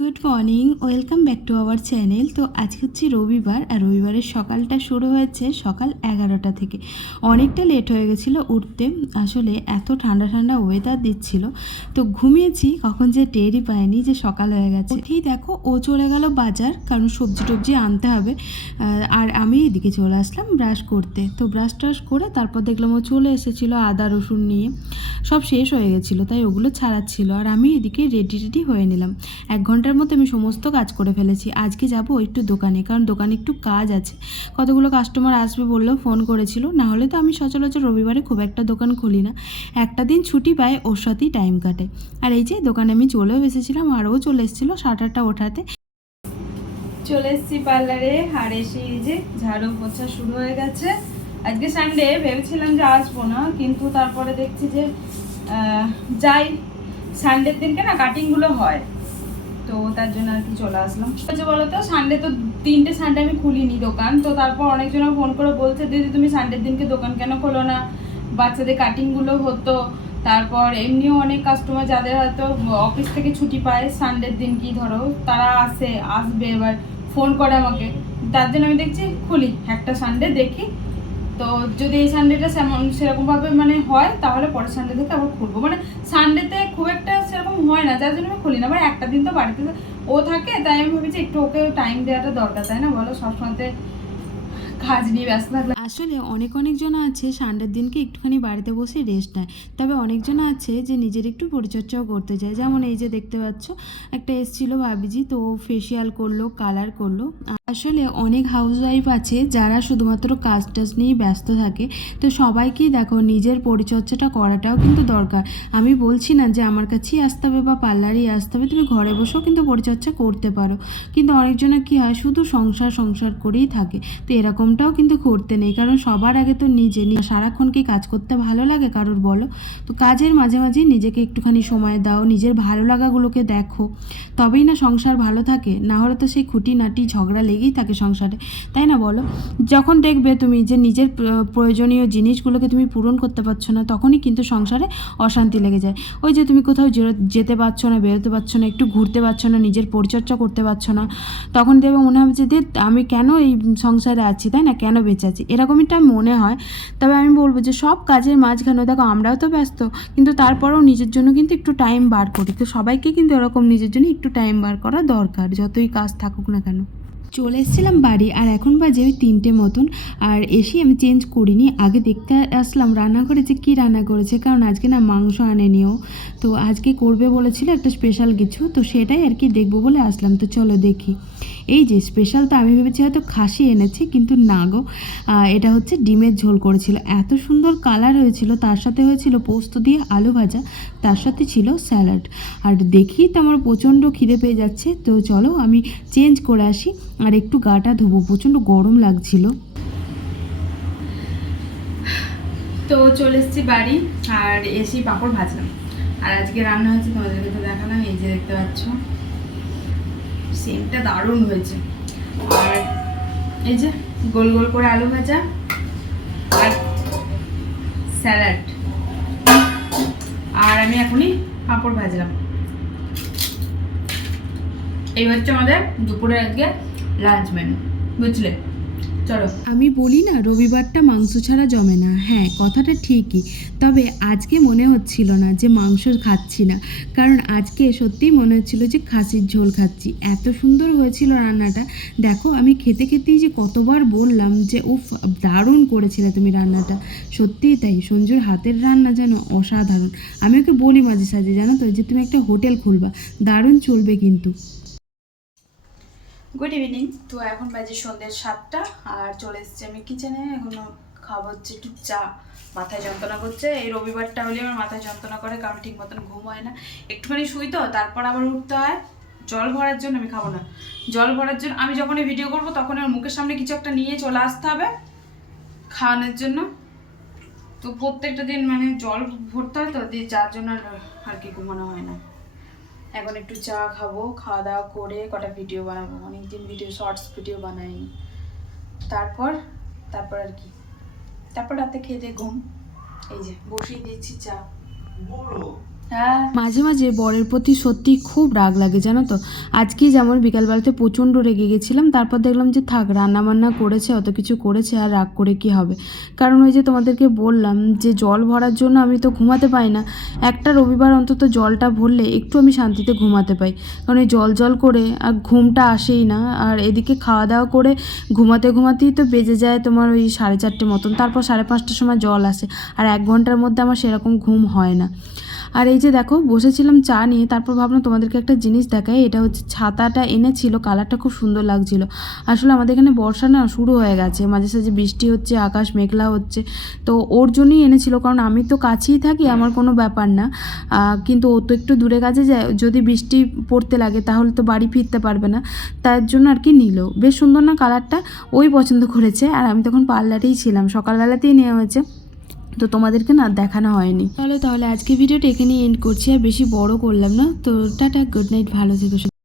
Good morning, welcome back to our channel. তো আজকে হচ্ছে রবিবার, আর রবিবারের সকালটা শুরু হয়েছে সকাল 11টা থেকে। অনেকটা লেট হয়ে গেছিলো উঠতে, আসলে এত ঠান্ডা ঠান্ডা ওয়েদার দিচ্ছিল। তো ঘুমিয়েছি, কখন যে টেরই পাইনি যে সকাল হয়ে গেছে। উঠেই দেখো ও চলে গেল বাজার, কারণ সবজি টবজি আনতে হবে। আর আমি এদিকে চলে আসলাম ব্রাশ করতে। তো ব্রাশ ট্রাশ করে তারপর দেখলাম ও চলে এসেছিলো আদা রসুন নিয়ে। সব শেষ হয়ে গেছিলো, তাই ওগুলো ছাড়াচ্ছিল, আর আমি এদিকে রেডি হয়ে নিলাম। 1 ঘন্টার মধ্যে আমি সমস্ত কাজ করে ফেলেছি। আজকে যাব একটু দোকানে, কারণ দোকানে একটু কাজ আছে। কতগুলো কাস্টমার আসবে বললেও ফোন করেছিল, না হলে তো আমি সচরাচর রবিবারে খুব একটা দোকান খুলি না। একটা দিন ছুটি পাই, ওর সাথেই টাইম কাটে। আর এই যে দোকানে আমি চলেও এসেছিলাম, আর ও চলে এসেছিলো শাটারটা ওঠাতে। চলে এসেছি পার্লারে, আর এসে এই যে ঝাড়ু পোছা শুরু হয়ে গেছে। আজকে সানডে, ভেবেছিলাম যে আসবো না, কিন্তু তারপরে দেখছি যে যাই। সানডের দিনকে না কাটিংগুলো হয়, তো তার জন্য আর কি চলে আসলাম। হচ্ছে বলো তো, সানডে তো 3টে সানডে আমি খুলিনি দোকান। তো তারপর অনেকজন ফোন করে বলছে, দিদি তুমি সানডের দিনকে দোকান কেন খোলো না, বাচ্চাদের কাটিংগুলো হতো। তারপর এমনিও অনেক কাস্টমার যাদের হয়তো অফিস থেকে ছুটি পায় সানডের দিন, কি ধরো তারা আসবে, এবার ফোন করে আমাকে। তার জন্য আমি দেখছি খুলি একটা সানডে দেখি। তো যদি এই সানডেটা সেরকমভাবে মানে হয়, তাহলে পরের সানডে থেকে আবার খুলবো। মানে সানডেতে খুব একটা সেরকম হয় না, যার জন্য আমি খুলি না। আবার একটা দিন তো বাড়িতে ও থাকে, তাই আমি ভেবেছি একটু ওকে টাইম দেওয়াটা দরকার, তাই না বলো? সবসময়তে কাজ নিয়ে ব্যস্ত থাকলে আসলে অনেকজন আছে সানডের দিনকে একটুখানি বাড়িতে বসে রেস্ট নেয়। তবে অনেকজন আছে যে নিজের একটু পরিচর্যাও করতে চায়। যেমন এই যে দেখতে পাচ্ছ, একটা এসেছিলো ভাবিজি, তো ফেসিয়াল করলো, কালার করলো। আসলে অনেক হাউসওয়াইফ আছে যারা শুধুমাত্র কাজ টাজ নিয়েই ব্যস্ত থাকে। তো সবাইকেই দেখো নিজের পরিচর্যাটা করাটাও কিন্তু দরকার। আমি বলছি না যে আমার কাছেই আসতে হবে বা পার্লারেই আসতে হবে, তুমি ঘরে বসেও কিন্তু পরিচর্যা করতে পারো। কিন্তু অনেকজনের কী হয়, শুধু সংসার করেই থাকে। তো এরকমটাও কিন্তু করতে নেই, কারণ সবার আগে তো সারাক্ষণ কি কাজ করতে ভালো লাগে কারোর, বলো? তো কাজের মাঝে মাঝেই নিজেকে একটুখানি সময় দাও, নিজের ভালো লাগাগুলোকে দেখো, তবেই না সংসার ভালো থাকে। না হলে তো সেই খুঁটিনাটি ঝগড়া লেগেই থাকে সংসারে, তাই না বলো? যখন দেখবে তুমি যে নিজের প্রয়োজনীয় জিনিসগুলোকে তুমি পূরণ করতে পারছো না, তখনই কিন্তু সংসারে অশান্তি লেগে যায়। ওই যে তুমি কোথাও যেতে পারছো না, বেরোতে পারছো না, একটু ঘুরতে পারছো না, নিজের পরিচর্যা করতে পারছো না, তখন দেখবে মনে হবে যে আমি কেন এই সংসারে আছি, তাই না? কেন বেঁচে আছি, এরকমইটা মনে হয়। তবে আমি বলবো যে সব কাজের মাঝখানে দেখো আমরাও তো ব্যস্ত, কিন্তু তারপরেও নিজের জন্য কিন্তু একটু টাইম বার করি। তো সবাইকে কিন্তু এরকম নিজের জন্য একটু টাইম বার করা দরকার, যতই কাজ থাকুক না কেন। চলে এসেছিলাম বাড়ি, আর এখন বাজে ওই 3টে মতন। আর এসে আমি চেঞ্জ করিনি, আগে দেখতে আসলাম রান্নাঘরে যে কী রান্না করেছে, কারণ আজকে না মাংস আনেনিও। তো আজকে করবে বলেছিল একটা স্পেশাল কিছু, তো সেটাই আর কি দেখবো বলে আসলাম। তো চলো দেখি। এই যে স্পেশাল, তো আমি ভেবেছি হয়তো খাসি এনেছে, কিন্তু না গো, এটা হচ্ছে ডিমের ঝোল করেছিল। এত সুন্দর কালার হয়েছিল, তার সাথে হয়েছিল পোস্ত দিয়ে আলু ভাজা, তার সাথে ছিল স্যালাড। আর দেখি তো আমার প্রচণ্ড খিদে পেয়ে যাচ্ছে। তো চলো আমি চেঞ্জ করে আসি, আর একটু গাটা ধোবো, প্রচণ্ড গরম লাগছিল। তো চলে এসেছি বাড়ি, আর এসে পাঁপড় ভাজলাম। আর আজকে রান্না হয়েছে তোমাদেরকে তো দেখালাম, এই যে দেখতে পাচ্ছ, সেমটা দারুণ হয়েছে। আর এই যে গোল গোল করে আলু ভাজা আর স্যালাড, আর আমি এখনই পাঁপড় ভাজলাম। এই হচ্ছে আমাদের দুপুরে আজকে লাঞ্চ মেনু, বুঝলে? চলো, আমি বলি না রবিবারটা মাংস ছাড়া জমে না, হ্যাঁ কথাটা ঠিকই। তবে আজকে মনে হচ্ছিল না যে মাংস খাচ্ছি না, কারণ আজকে সত্যিই মনে হচ্ছিল যে খাসির ঝোল খাচ্ছি। এত সুন্দর হয়েছিল রান্নাটা। দেখো আমি খেতে খেতেই যে কতবার বললাম যে উফ, দারুণ করেছিলে তুমি রান্নাটা। সত্যিই তাই, সঞ্জুর হাতের রান্না যেন অসাধারণ। আমি ওকে বলি মাঝে সাঝে, জানো তো, যে তুমি একটা হোটেল খুলবা, দারুণ চলবে কিন্তু। Good evening. তো এখন বাজে সন্ধ্যে 7টা, আর চলে এসেছি আমি কিচেনে। এখনো খাওয়া হচ্ছে একটু চা। মাথায় যন্ত্রণা করছে, এই রবিবারটা হলে আমার মাথায় যন্ত্রণা করে, কারণ ঠিক মতন ঘুম হয় না। একটুখানি শুই তো, তারপর আবার উঠতে হয় জল ভরার জন্য। আমি খাবো না, জল ভরার জন্য আমি যখনই ভিডিও করবো তখন আমার মুখের সামনে কিছু একটা নিয়ে চলে আসতে হবে খাওয়ানোর জন্য। তো প্রত্যেকটা দিন মানে জল ভরতে হয়, তো দিয়ে যার জন্য আর কি ঘুমানো হয় না। এখন একটু চা খাবো, খাওয়া দাওয়া করে কটা ভিডিও বানাবো, অনেকদিন ভিডিও শর্টস ভিডিও বানাই। তারপর আর কি, তারপর রাতে খেয়ে দিয়ে ঘুম। এই যে বসিয়ে দিচ্ছি চা। মাঝে মাঝে বরের প্রতি সত্যি খুব রাগ লাগে জানো তো। আজকেই যেমন বিকালবেলাতে প্রচণ্ড রেগে গেছিলাম, তারপর দেখলাম যে থাক, রান্না বান্না করেছে, অত কিছু করেছে, আর রাগ করে কি হবে। কারণ ওই যে তোমাদেরকে বললাম যে জল ভরার জন্য আমি তো ঘুমাতে পাই না। একটা রবিবার অন্তত জলটা ভরলে একটু আমি শান্তিতে ঘুমাতে পাই, কারণ এই জল জল করে আর ঘুমটা আসেই না। আর এদিকে খাওয়া দাওয়া করে ঘুমাতে ঘুমাতেই তো বেজে যায় তোমার ওই 4:30 মতন, তারপর 5:30টার সময় জল আসে, আর 1 ঘন্টার মধ্যে আমার সেরকম ঘুম হয় না। আর এই যে দেখো বসেছিলাম চা নিয়ে, তারপর ভাবলাম তোমাদেরকে একটা জিনিস দেখাই। এটা হচ্ছে ছাতাটা এনেছিল, কালারটা খুব সুন্দর লাগছিল। আসলে আমাদের এখানে বর্ষা না শুরু হয়ে গেছে, মাঝে সাঝে বৃষ্টি হচ্ছে, আকাশ মেঘলা হচ্ছে, তো ওর জন্যই এনেছিল। কারণ আমি তো কাছেই থাকি, আমার কোনো ব্যাপার না, কিন্তু ও তো একটু দূরে কাজে যায়, যদি বৃষ্টি পড়তে লাগে তাহলে তো বাড়ি ফিরতে পারবে না, তার জন্য আর কি নিল। বেশ সুন্দর না কালারটা, ওই পছন্দ করেছে। আর আমি তখন পার্লারেই ছিলাম, সকালবেলাতেই নেওয়া হয়েছে, তো তোমাদেরকে না দেখানো হয়নি। তাহলে আজকে ভিডিওটা এখানেই এন্ড করছি, আর বেশি বড় করলাম না। তো টাটা, গুড নাইট, ভালো থেকো।